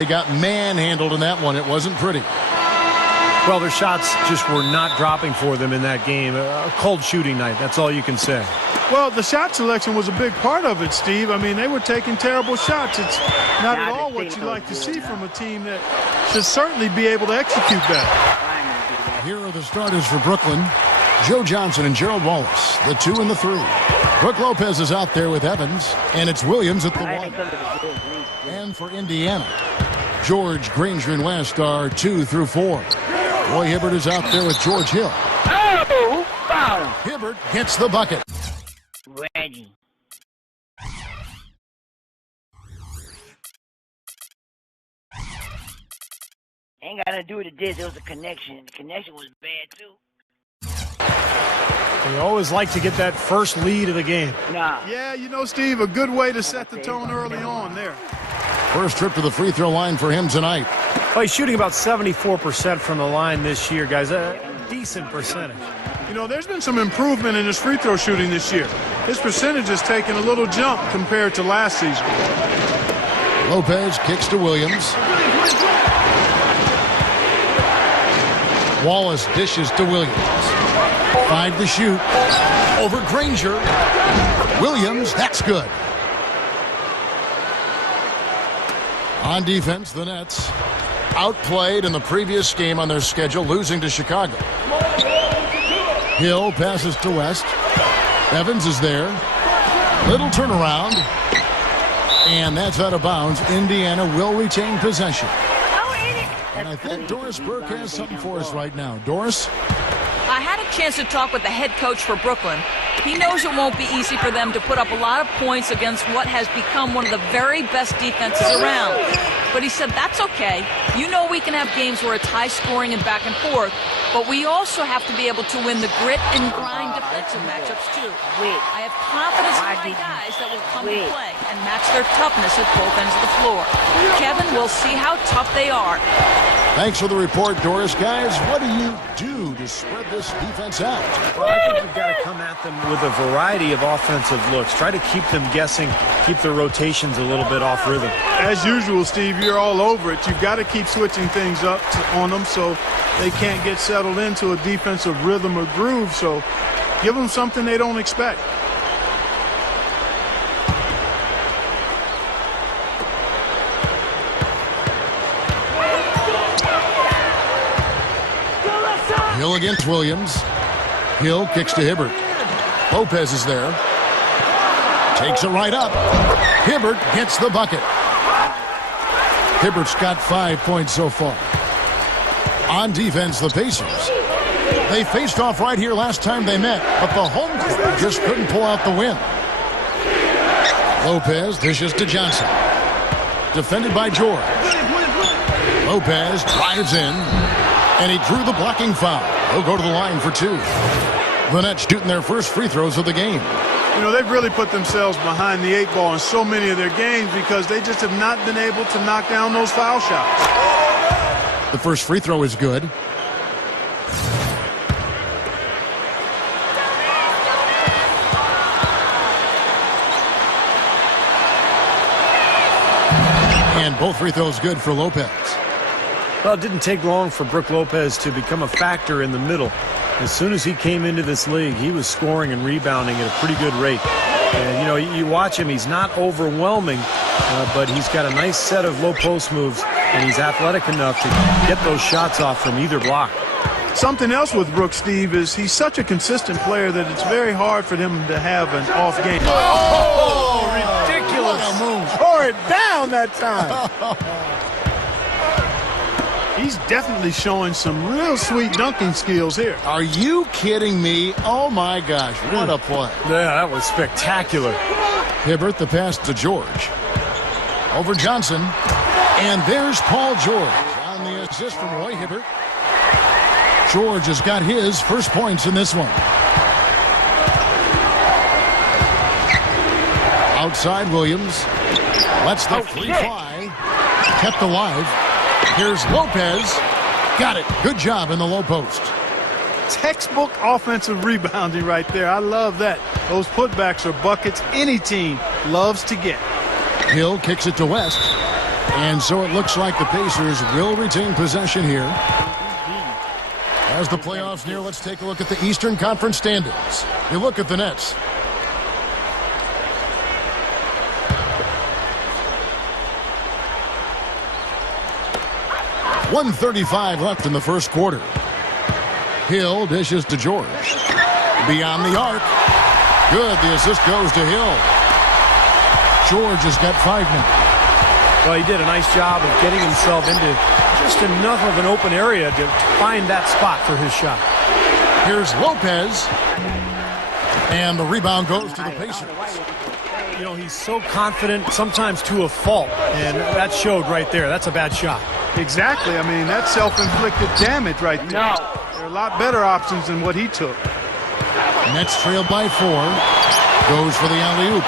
They got manhandled in that one. It wasn't pretty. Well, their shots just were not dropping for them in that game. A cold shooting night, that's all you can say. Well, the shot selection was a big part of it, Steve. I mean, they were taking terrible shots. It's not at all what you like to see from a team that should certainly be able to execute that. Here are the starters for Brooklyn. Joe Johnson and Gerald Wallace, the 2 and the 3. Brook Lopez is out there with Evans, and it's Williams at the 1. And for Indiana, George, Granger, and West are 2 through 4. Roy Hibbert is out there with George Hill. Oh, foul. Hibbert gets the bucket. Reggie. Ain't got nothing to do with this. There was a connection. The connection was bad, too. They always like to get that first lead of the game. Nah. Yeah, you know, Steve, a good way to set the tone early on there. First trip to the free throw line for him tonight. Well, he's shooting about 74% from the line this year, guys. A decent percentage. You know, there's been some improvement in his free throw shooting this year. His percentage has taken a little jump compared to last season. Lopez kicks to Williams. Wallace dishes to Williams. 5 to shoot. Over Granger. Williams, that's good. On defense, the Nets outplayed in the previous game on their schedule, losing to Chicago. Hill passes to West. Evans is there. Little turnaround. And that's out of bounds. Indiana will retain possession. And I think Doris Burke has something for us right now. Doris? I had a chance to talk with the head coach for Brooklyn. He knows it won't be easy for them to put up a lot of points against what has become one of the very best defenses around. But he said, that's okay. You know we can have games where it's high scoring and back and forth, but we also have to be able to win the grit and grind defensive matchups too. I have confidence in my guys that will come to play and match their toughness at both ends of the floor. Kevin, we'll see how tough they are. Thanks for the report, Doris. Guys, what do you do to spread this defense out? Well, I think you've got to come at them with a variety of offensive looks. Try to keep them guessing, keep their rotations a little bit off rhythm. As usual, Steve, you're all over it. You've got to keep switching things up on them so they can't get settled into a defensive rhythm or groove. So give them something they don't expect. Hill against Williams. Hill kicks to Hibbert. Lopez is there. Takes it right up. Hibbert gets the bucket. Hibbert's got 5 points so far. On defense, the Pacers. They faced off right here last time they met, but the home court just couldn't pull out the win. Lopez dishes to Johnson. Defended by George. Lopez drives in, and he drew the blocking foul. He'll go to the line for 2. The Nets shooting their first free throws of the game. You know, they've really put themselves behind the 8 ball in so many of their games because they just have not been able to knock down those foul shots. The first free throw is good. And both free throws good for Lopez. Well, it didn't take long for Brook Lopez to become a factor in the middle. As soon as he came into this league, he was scoring and rebounding at a pretty good rate. And, you know, you watch him, he's not overwhelming, but he's got a nice set of low post moves, and he's athletic enough to get those shots off from either block. Something else with Brook, Steve, is he's such a consistent player that it's very hard for him to have an off game. Oh, ridiculous move. Tore it down that time. He's definitely showing some real sweet dunking skills here. Are you kidding me? Oh, my gosh. What a play. Yeah, that was spectacular. Hibbert, the pass to George. Over Johnson. And there's Paul George on the assist from Roy Hibbert. George has got his first points in this one. Outside Williams. Lets the free fly. Kept alive. Here's Lopez. Got it. Good job in the low post. Textbook offensive rebounding right there. I love that. Those putbacks are buckets any team loves to get. Hill kicks it to West. And so it looks like the Pacers will retain possession here. As the playoffs near, let's take a look at the Eastern Conference standings. You look at the Nets. .135 left in the first quarter. Hill dishes to George. Beyond the arc. Good. The assist goes to Hill. George has got 5 now. Well, he did a nice job of getting himself into just enough of an open area to find that spot for his shot. Here's Lopez. And the rebound goes to the Pacers. You know, he's so confident, sometimes to a fault, and that showed right there. That's a bad shot. Exactly. I mean, that's self-inflicted damage right there. No. There are a lot better options than what he took. Nets trailed by 4. Goes for the alley-oop.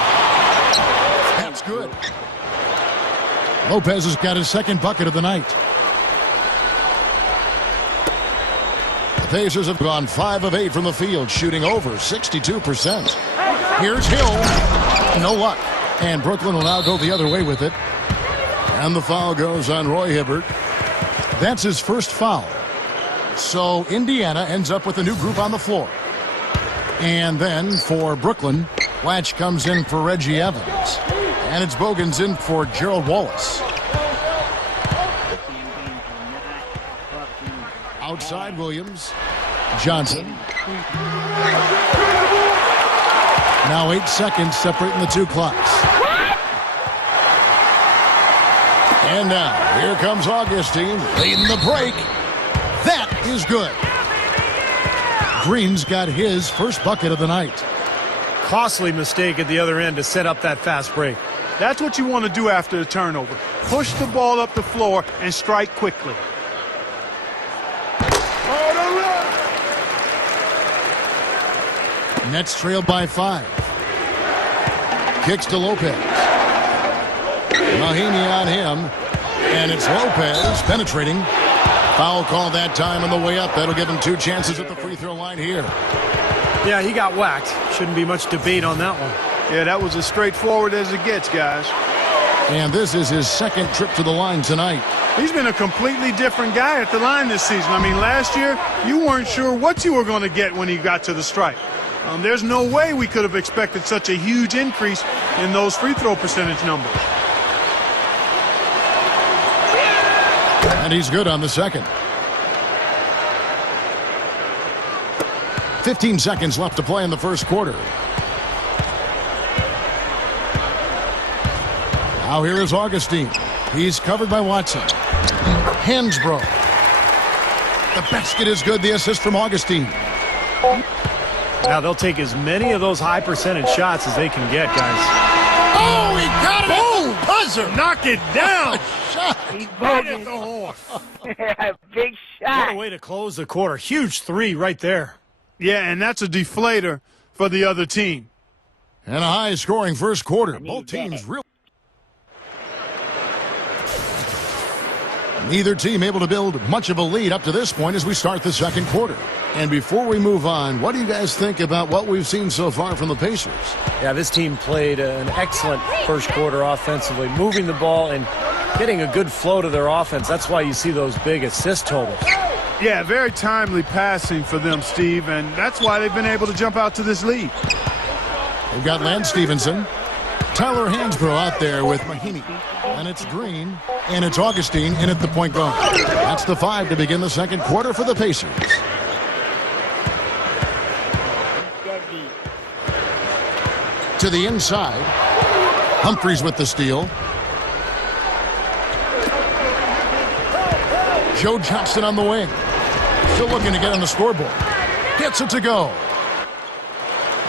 That's good. Lopez has got his second bucket of the night. The Pacers have gone 5 of 8 from the field, shooting over 62%. Here's Hill. No luck. And Brooklyn will now go the other way with it. And the foul goes on Roy Hibbert. That's his first foul. So Indiana ends up with a new group on the floor. And then for Brooklyn, Latch comes in for Reggie Evans. And it's Bogan's in for Gerald Wallace. Outside Williams. Johnson. Now 8 seconds separating the two clocks. And now, here comes Augustine leading the break. That is good. Green's got his first bucket of the night. Costly mistake at the other end to set up that fast break. That's what you want to do after a turnover. Push the ball up the floor and strike quickly. Nets trailed by 5. Kicks to Lopez. Mahinmi on him. And it's Lopez penetrating. Foul call that time on the way up. That'll give him 2 chances at the free throw line here. Yeah, he got whacked. Shouldn't be much debate on that one. Yeah, that was as straightforward as it gets, guys. And this is his second trip to the line tonight. He's been a completely different guy at the line this season. I mean, last year, you weren't sure what you were going to get when he got to the stripe. There's no way we could have expected such a huge increase in those free throw percentage numbers. And he's good on the second. 15 seconds left to play in the first quarter. Now here is Augustine. He's covered by Watson. Hansbrough. The basket is good. The assist from Augustine. Now they'll take as many of those high percentage shots as they can get, guys. Oh, he got it! Oh, buzzer! Knock it down! Shot! He's Right bogus. at the horn. Big What shot. a way to close the quarter. Huge 3 right there. Yeah, and that's a deflator for the other team. And a high-scoring first quarter. Both teams really. Neither team able to build much of a lead up to this point as we start the second quarter. And before we move on, what do you guys think about what we've seen so far from the Pacers? Yeah, this team played an excellent first quarter offensively, moving the ball and getting a good flow to their offense. That's why you see those big assist totals. Yeah, very timely passing for them, Steve, and that's why they've been able to jump out to this lead. We've got Lance Stevenson. Tyler Hansbrough out there with Mahinmi. And it's Green. And it's Augustine in at the point guard. That's the 5 to begin the second quarter for the Pacers. To the inside. Humphries with the steal. Joe Johnson on the wing. Still looking to get on the scoreboard. Gets it to go.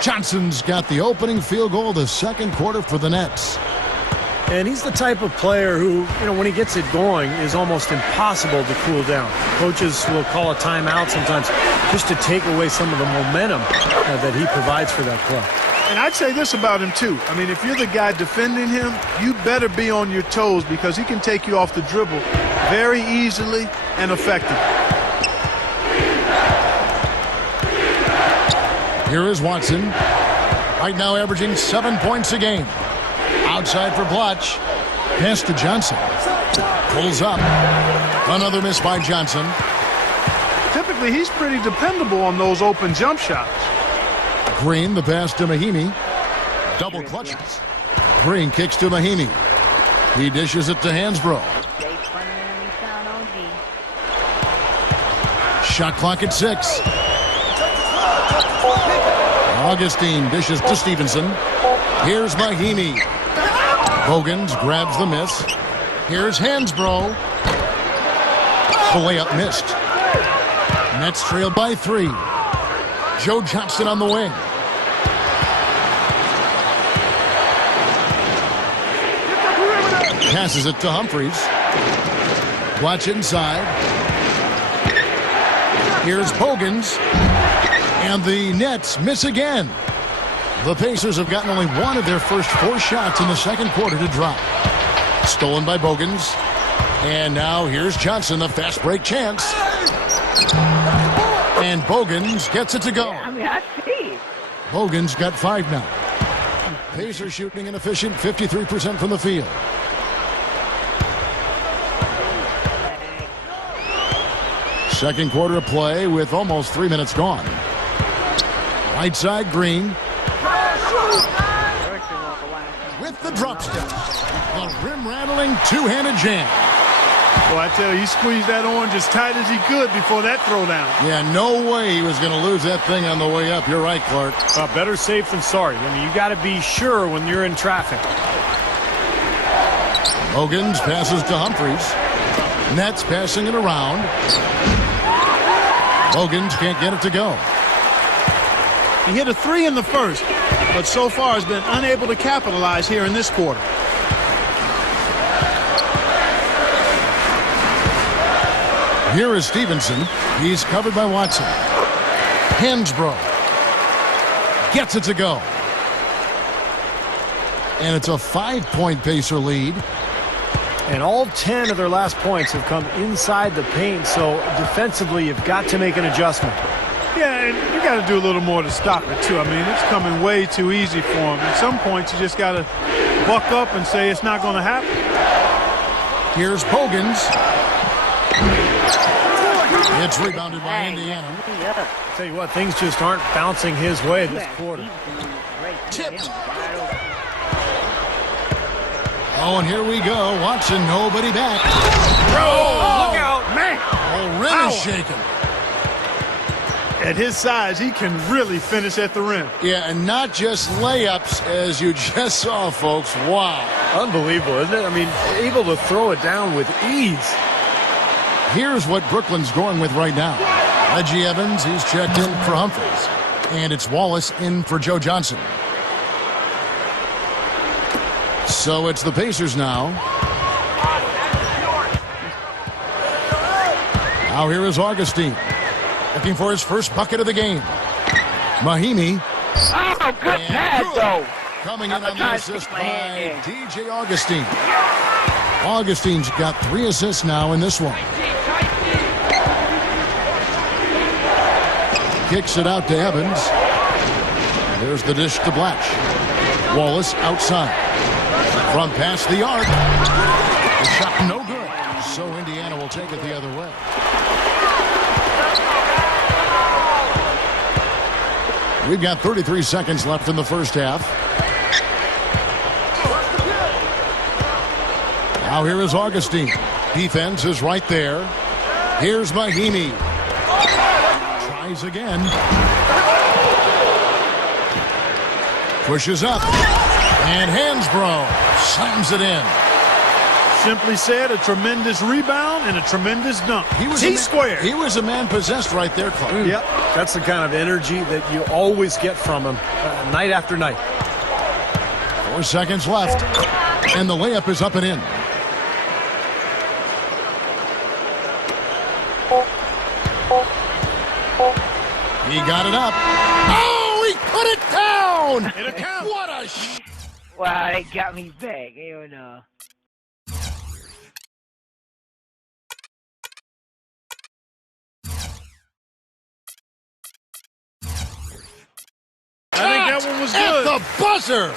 Johnson's got the opening field goal of the second quarter for the Nets. And he's the type of player who, you know, when he gets it going, is almost impossible to cool down. Coaches will call a timeout sometimes just to take away some of the momentum that he provides for that club. And I'd say this about him, too. I mean, if you're the guy defending him, you better be on your toes because he can take you off the dribble very easily and effectively. Here is Watson. Right now averaging 7 points a game. Outside for Blotch. Pass to Johnson. Pulls up. Another miss by Johnson. Typically, he's pretty dependable on those open jump shots. Green, the pass to Mahimi. Double clutches. Green kicks to Mahimi. He dishes it to Hansbrough. Shot clock at 6. Augustine dishes to Stevenson. Here's Mahimi. Bogans grabs the miss. Here's Hansbrough. The layup missed. Nets trailed by 3. Joe Johnson on the wing. Passes it to Humphries. Watch inside. Here's Bogans. And the Nets miss again. The Pacers have gotten only one of their first 4 shots in the second quarter to drop. Stolen by Bogans. And now here's Johnson, a fast break chance. And Bogans gets it to go. I see. Bogans got 5 now. Pacers shooting an efficient 53% from the field. Second quarter of play with almost 3 minutes gone. Right side, Green. With the drop step. The rim-rattling two-handed jam. Well, I tell you, he squeezed that orange as tight as he could before that throwdown. Yeah, no way he was going to lose that thing on the way up. You're right, Clark. Better safe than sorry. I mean, you got to be sure when you're in traffic. Bogans passes to Humphries. Nets passing it around. Bogans can't get it to go. He hit a 3 in the first, but so far has been unable to capitalize here in this quarter. Here is Stevenson. He's covered by Watson. Hansbrough gets it to go. And it's a 5-point Pacer lead. And all 10 of their last points have come inside the paint, so defensively you've got to make an adjustment. Yeah, and you got to do a little more to stop it, too. I mean, it's coming way too easy for him. At some points, you just got to buck up and say it's not going to happen. Here's Bogans. It's rebounded by Indiana. Tell you what, things just aren't bouncing his way this quarter. Tipped. Oh, and here we go. Watson, nobody back. Oh, look out, man. Oh, rim is shaken. At his size, he can really finish at the rim. Yeah, and not just layups, as you just saw, folks. Wow. Unbelievable, isn't it? I mean, able to throw it down with ease. Here's what Brooklyn's going with right now. Reggie Evans, he's checked in for Humphries. And it's Wallace in for Joe Johnson. So it's the Pacers now. Now here is Augustine. Looking for his first bucket of the game. Mahimi. Oh, good pass, though. Coming in on the assist by DJ Augustine. Augustine's got 3 assists now in this one. Kicks it out to Evans. There's the dish to Blatch. Wallace outside. From past the arc. The shot no good. So Indiana will take it the other way. We've got 33 seconds left in the first half. Now here is Augustine. Defense is right there. Here's Mahimi. Tries again. Pushes up. And Hansbrough slams it in. Simply said, a tremendous rebound and a tremendous dunk. T-squared. He was a man possessed right there, Clark. Yep, that's the kind of energy that you always get from him night after night. 4 seconds left. And the layup is up and in. He got it up. Oh, he put it down! It'll count. What a Wow, they got me back. Hell no. I think that one was good. At the buzzer!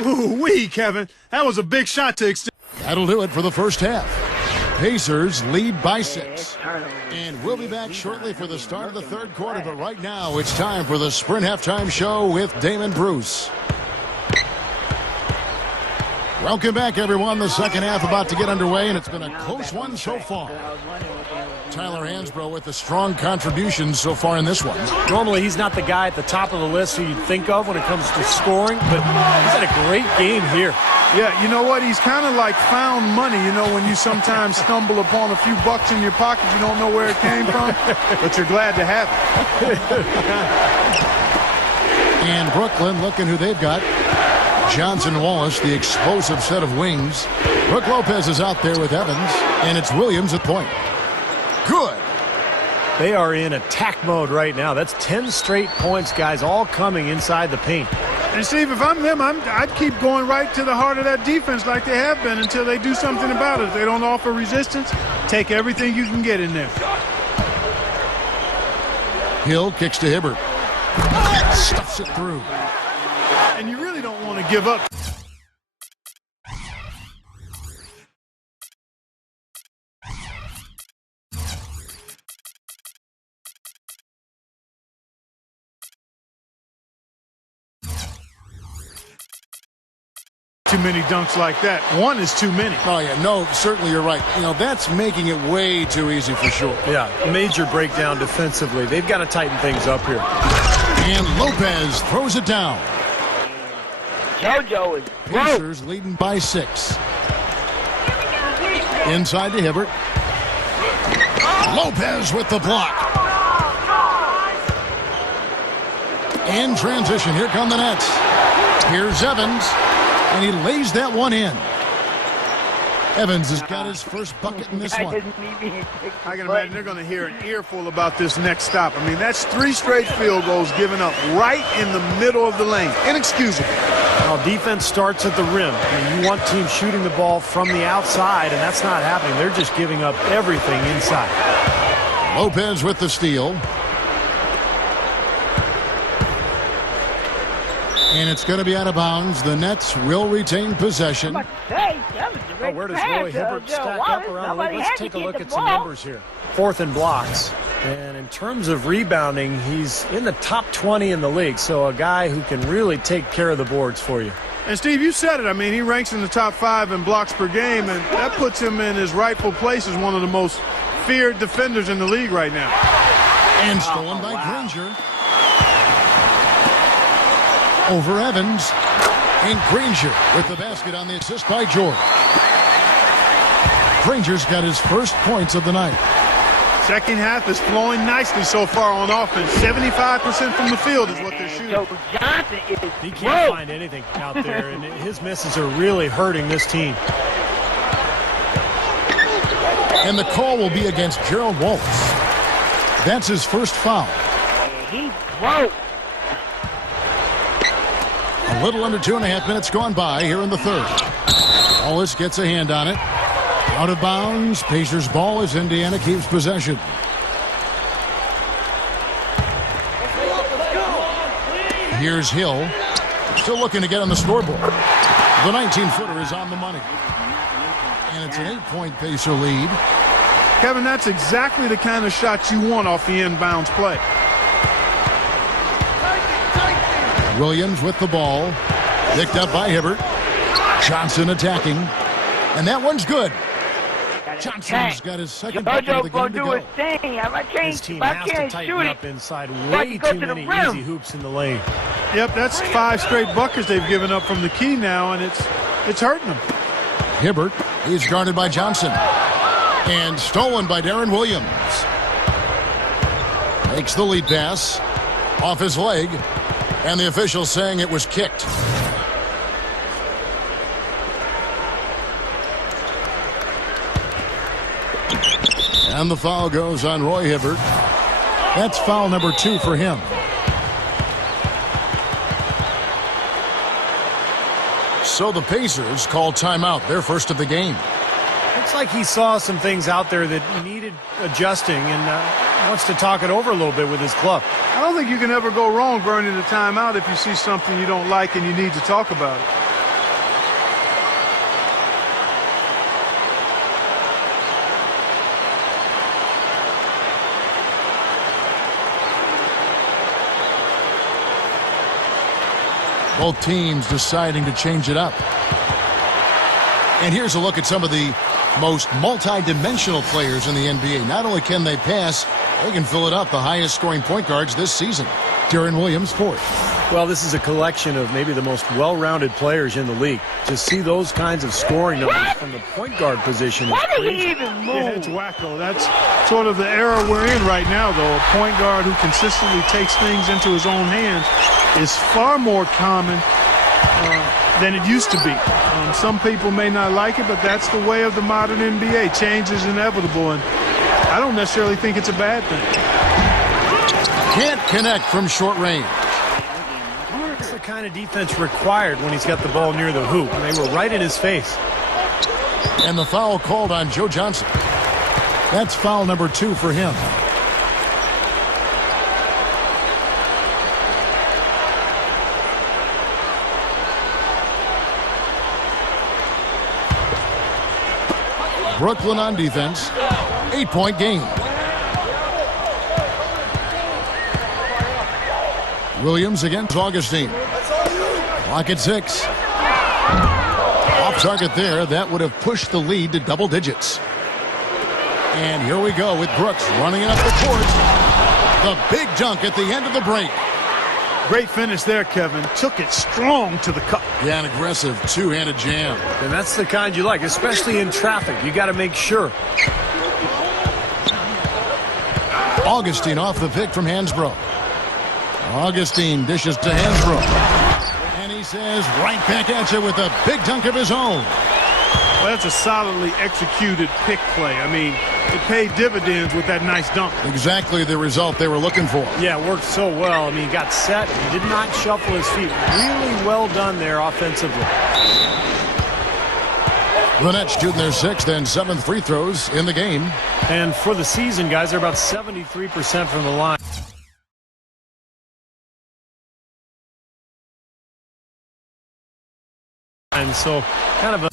Ooh-wee, Kevin. That was a big shot to extend. That'll do it for the first half. Pacers lead by 6. And we'll be back shortly for the start of the third quarter. But right now, it's time for the Sprint Halftime Show with Damon Bruce. Welcome back, everyone. The second half about to get underway, and it's been a close one so far. Tyler Hansbrough with a strong contribution so far in this one. Normally, he's not the guy at the top of the list who you'd think of when it comes to scoring, but he's had a great game here. Yeah, you know what? He's kind of like found money, you know, when you sometimes stumble upon a few bucks in your pocket, you don't know where it came from, but you're glad to have it. And Brooklyn, looking who they've got. Johnson Wallace, the explosive set of wings. Brook Lopez is out there with Evans, and it's Williams at point. Good. They are in attack mode right now. That's 10 straight points, guys, all coming inside the paint. And Steve, if I'm them, I'd keep going right to the heart of that defense like they have been until they do something about it. If they don't offer resistance, take everything you can get in there. Hill kicks to Hibbert. Stuffs it through. And you really don't want to give up. Too many dunks like that. One is too many. Oh, yeah, no, certainly you're right. You know, that's making it way too easy for sure. Yeah, major breakdown defensively. They've got to tighten things up here. And Lopez throws it down. JoJo is Pacers leading by 6. Inside to Hibbert. Lopez with the block. In transition, here come the Nets. Here's Evans, and he lays that one in. Evans has got his first bucket in this one. I can imagine they're going to hear an earful about this next stop. I mean, that's 3 straight field goals given up right in the middle of the lane. Inexcusable. Well, defense starts at the rim. I mean, you want teams shooting the ball from the outside, and that's not happening. They're just giving up everything inside. Lopez with the steal. And it's going to be out of bounds. The Nets will retain possession. Where does Roy Hibbert stack up around the league? Let's take a look at some numbers here. 4th in blocks. And in terms of rebounding, he's in the top 20 in the league. So a guy who can really take care of the boards for you. And, Steve, you said it. I mean, he ranks in the top 5 in blocks per game, and that puts him in his rightful place as one of the most feared defenders in the league right now. And stolen by Granger. Over Evans. And Granger with the basket on the assist by George. Granger's got his first points of the night. Second half is flowing nicely so far on offense. 75% from the field is what they're shooting. He can't find anything out there, and his misses are really hurting this team. And the call will be against Gerald Wallace. That's his first foul. He broke. A little under 2.5 minutes gone by here in the third. Wallace gets a hand on it. Out of bounds. Pacers ball as Indiana keeps possession. Here's Hill. Still looking to get on the scoreboard. The 19-footer is on the money. And it's an 8-point Pacer lead. Kevin, that's exactly the kind of shot you want off the inbounds play. Williams with the ball. Picked up by Hibbert. Johnson attacking. And that one's good. Johnson's got his second bucket of the game to go. His team has to tighten up inside. Way too many easy hoops in the lane. Yep, that's 5 straight buckets they've given up from the key now, and it's hurting them. Hibbert is guarded by Johnson. And stolen by Darren Williams. Makes the lead pass. Off his leg. And the official saying it was kicked. And the foul goes on Roy Hibbert. That's foul number 2 for him. So the Pacers call timeout, their first of the game. Looks like he saw some things out there that needed adjusting and wants to talk it over a little bit with his club. I don't think you can ever go wrong burning a timeout if you see something you don't like and you need to talk about it. Both teams deciding to change it up. And here's a look at some of the most multi-dimensional players in the NBA. Not only can they pass, they can fill it up. The highest scoring point guards this season. Deron Williams, fourth. Well, this is a collection of maybe the most well-rounded players in the league. To see those kinds of scoring numbers from the point guard position is Why did crazy. he even move? Yeah, it's wacko. That's sort of the era we're in right now, though. A point guard who consistently takes things into his own hands is far more common than it used to be. Some people may not like it, but that's the way of the modern NBA. Change is inevitable, and I don't necessarily think it's a bad thing. Can't connect from short range. That's the kind of defense required when he's got the ball near the hoop. And they were right in his face. And the foul called on Joe Johnson. That's foul number 2 for him. Brooklyn on defense. 8-point game. Williams against Augustine. Clock at 6. Off target there. That would have pushed the lead to double digits. And here we go with Brooks running up the court. The big dunk at the end of the break. Great finish there, Kevin. Took it strong to the cup. Yeah, an aggressive two-handed jam. And that's the kind you like, especially in traffic. You got to make sure. Augustine off the pick from Hansbrough. Augustine dishes to Hansbrough. And he says, right back at you with a big dunk of his own. Well, that's a solidly executed pick play. I mean, it paid dividends with that nice dunk. Exactly the result they were looking for. Yeah, it worked so well. I mean, he got set. He did not shuffle his feet. Really well done there offensively. The Nets shooting their 6th and 7th free throws in the game. And for the season, guys, they're about 73% from the line. And so, kind of a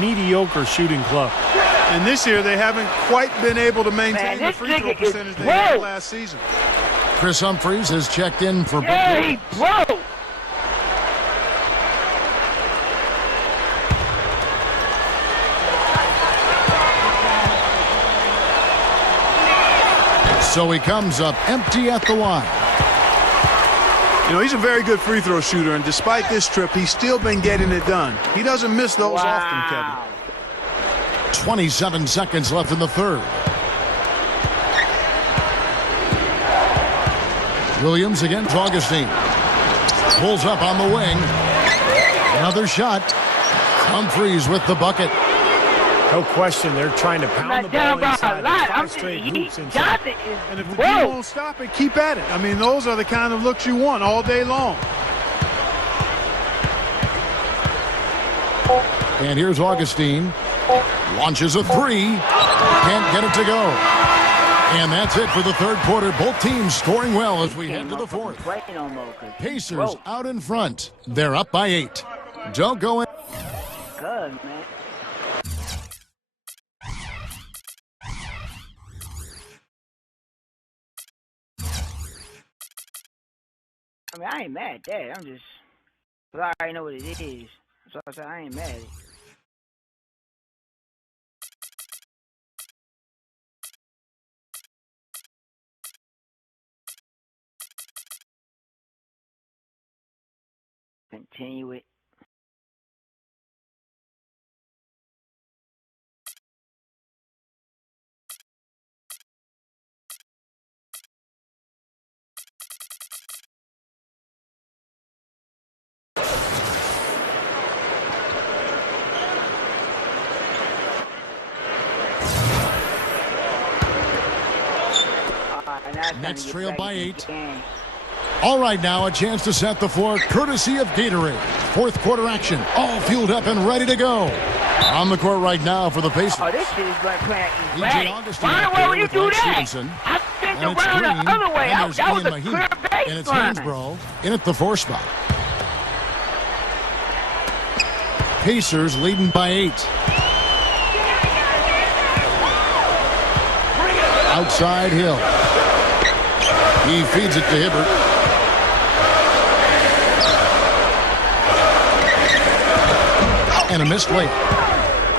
mediocre shooting club. And this year, they haven't quite been able to maintain the this free throw nigga is percentage they had broke. last season. Chris Humphries has checked in for Hey, bro! So he comes up empty at the line. You know, he's a very good free throw shooter, and despite this trip, he's still been getting it done. He doesn't miss those often, Kevin. 27 seconds left in the third. Williams against Augustine. Pulls up on the wing. Another shot. Humphries with the bucket. No question, they're trying to I'm pound the not down ball by inside. a lot. Five I'm straight just, hoops inside. Johnson And is if the team broke. won't stop it, keep at it. I mean, those are the kind of looks you want all day long. And here's Augustine. Launches a three. Can't get it to go. And that's it for the third quarter. Both teams scoring well as we head to the fourth. Play no more, 'cause he's Pacers broke. out in front. They're up by 8. Don't go in. Good, man. I mean, I ain't mad at that. I'm just, but I already know what it is. So I said I ain't mad at it. Continue it. Nets trail by 8. All right, now a chance to set the floor courtesy of Gatorade. Fourth quarter action, all fueled up and ready to go. On the court right now for the Pacers. Oh, this shit is like playing DJ erratic. Why would you do that? I think and the round the other way. And That was Ian a clear baseline. And it's Hansbrough in at the 4 spot. Pacers leading by 8. Outside Hill. He feeds it to Hibbert. And a missed layup.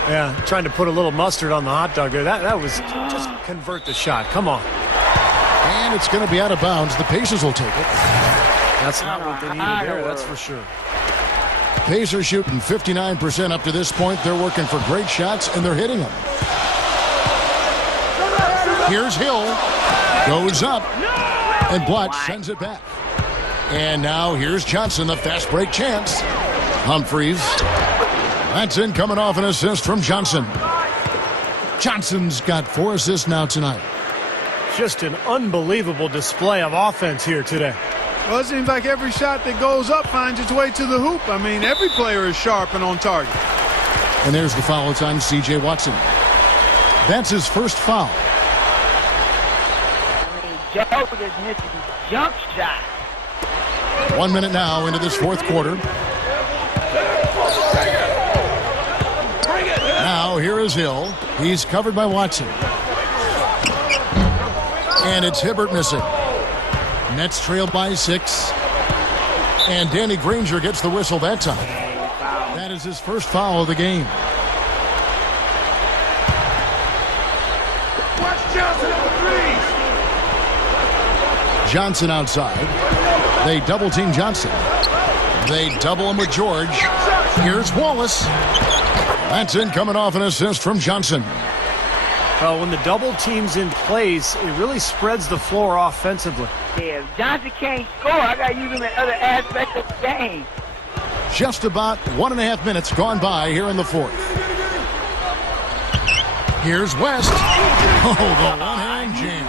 Yeah, trying to put a little mustard on the hot dog there. That was just convert the shot. Come on. And it's going to be out of bounds. The Pacers will take it. That's not what they needed there, that's for sure. Pacers shooting 59% up to this point. They're working for great shots, and they're hitting them. Here's Hill. Goes up. And Blatch sends it back. And now here's Johnson, the fast break chance. Humphries. That's in, coming off an assist from Johnson. Johnson's got 4 assists now tonight. Just an unbelievable display of offense here today. Well, it seems like every shot that goes up finds its way to the hoop. I mean, every player is sharp and on target. And there's the foul. It's on C.J. Watson. That's his first foul. Joe just missed a jump shot. 1 minute now into this fourth quarter. Now here is Hill. He's covered by Watson. And it's Hibbert missing. Nets trail by 6. And Danny Granger gets the whistle that time. That is his first foul of the game. Johnson outside. They double team Johnson. They double him with George. Here's Wallace. That's in, coming off an assist from Johnson. Well, when the double team's in place, it really spreads the floor offensively. Yeah, if Johnson can't score, I got to use him in other aspects of the game. Just about 1.5 minutes gone by here in the fourth. Here's West. Oh, the one-hand jam.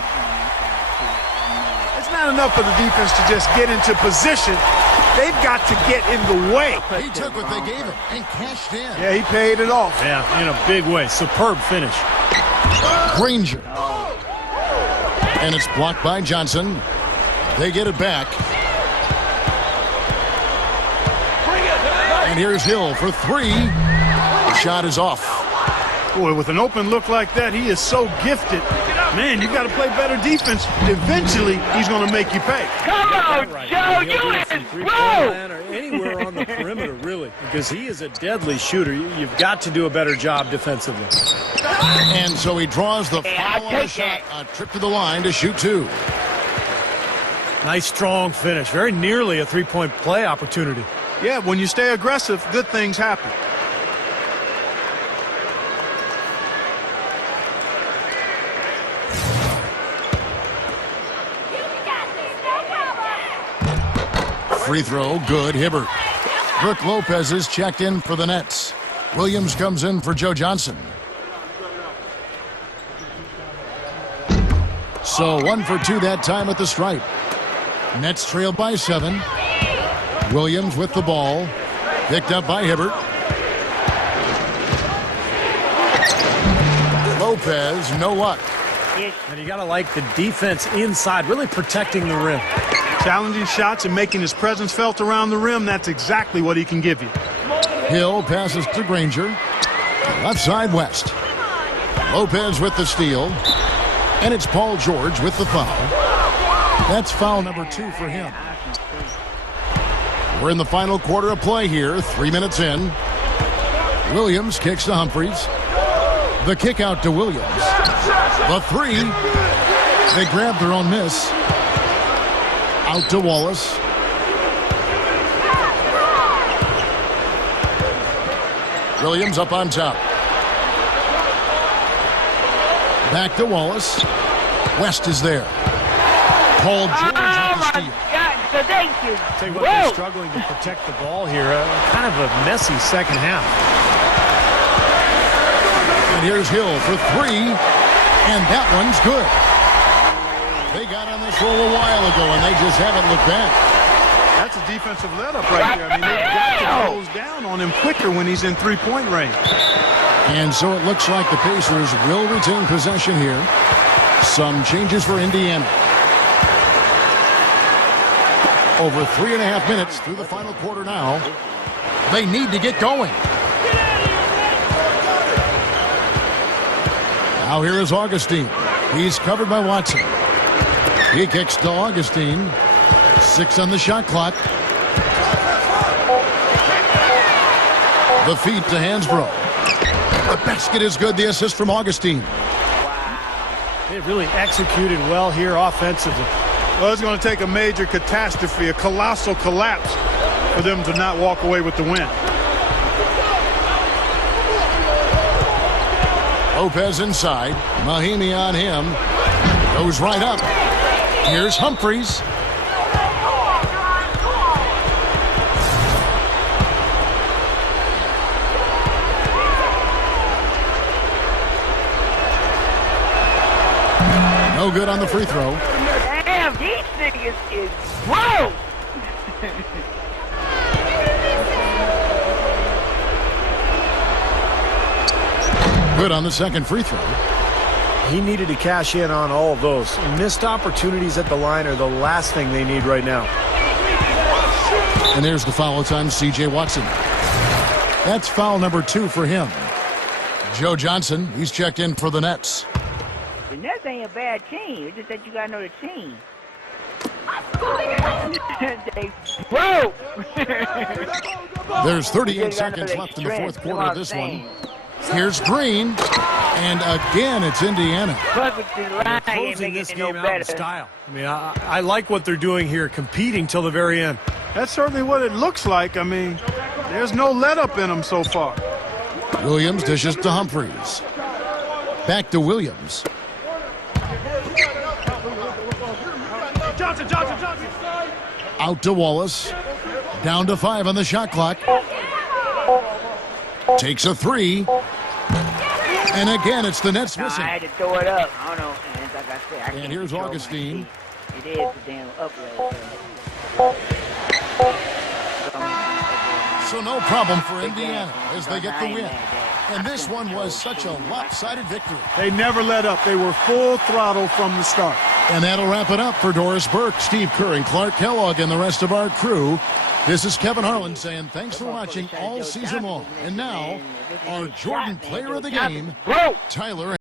It's not enough for the defense to just get into position. They've got to get in the way. He took what they gave him and cashed in. Yeah, he paid it off. Yeah, in a big way. Superb finish. Granger. And it's blocked by Johnson. They get it back. And here's Hill for 3. The shot is off. Boy, with an open look like that, he is so gifted. Man, you got to play better defense. Eventually, he's going to make you pay. Come on, Joe, you is or anywhere on the perimeter, really, because he is a deadly shooter. You've got to do a better job defensively. And so he draws the foul on the shot. A trip to the line to shoot 2. Nice, strong finish. Very nearly a three-point play opportunity. Yeah, when you stay aggressive, good things happen. Free throw, good. Hibbert. Brook Lopez is checked in for the Nets. Williams comes in for Joe Johnson. So 1 for 2 that time at the stripe. Nets trail by 7. Williams with the ball. Picked up by Hibbert. Lopez, no luck. And you got to like the defense inside, really protecting the rim. Challenging shots and making his presence felt around the rim, that's exactly what he can give you. Hill passes to Granger. Left side West. Lopez with the steal. And it's Paul George with the foul. That's foul number 2 for him. We're in the final quarter of play here, 3 minutes in. Williams kicks to Humphries. The kick out to Williams. The 3. They grab their own miss. Out to Wallace. Williams up on top. Back to Wallace. West is there. Paul George with the steal. Tell you what, they're struggling to protect the ball here. Kind of a messy second half. And here's Hill for 3. And that one's good. They got on this roll a while ago, and they just haven't looked back. That's a defensive let-up right there. I mean, they've got to close down on him quicker when he's in three-point range. And so it looks like the Pacers will retain possession here. Some changes for Indiana. Over 3.5 minutes through the final quarter now. They need to get going. Now here is Augustine. He's covered by Watson. He kicks to Augustine. 6 on the shot clock. The feed to Hansbrough. The basket is good. The assist from Augustine. They really executed well here offensively. Well, it's going to take a major catastrophe, a colossal collapse, for them to not walk away with the win. Lopez inside. Mahimi on him. Goes right up. Here's Humphries. No good on the free throw. Damn, these niggas is whoa. Good on the second free throw. He needed to cash in on all of those. Missed opportunities at the line are the last thing they need right now. And there's the foul on C.J. Watson. That's foul number 2 for him. Joe Johnson, he's checked in for the Nets. The Nets ain't a bad team. It's just that you got to know the team. Whoa! There's 38 seconds left in the fourth quarter of this one. Here's Green. And again, it's Indiana. Perfectly right. Closing this game out in style. I mean, I like what they're doing here, competing till the very end. That's certainly what it looks like. I mean, there's no let-up in them so far. Williams dishes to Humphries. Back to Williams. Johnson. Out to Wallace. Down to 5 on the shot clock. Takes a 3. And again, it's the Nets missing. I had to throw it up. I don't know. And like I said, I can't here's control Augustine. It is the damn upright. So no problem for Indiana as they get the win. And this one was such a lopsided victory. They never let up. They were full throttle from the start. And that'll wrap it up for Doris Burke, Steve Kerr, and Clark Kellogg, and the rest of our crew. This is Kevin Harlan saying thanks for watching all season long. And now, our Jordan Player of the Game, Tyler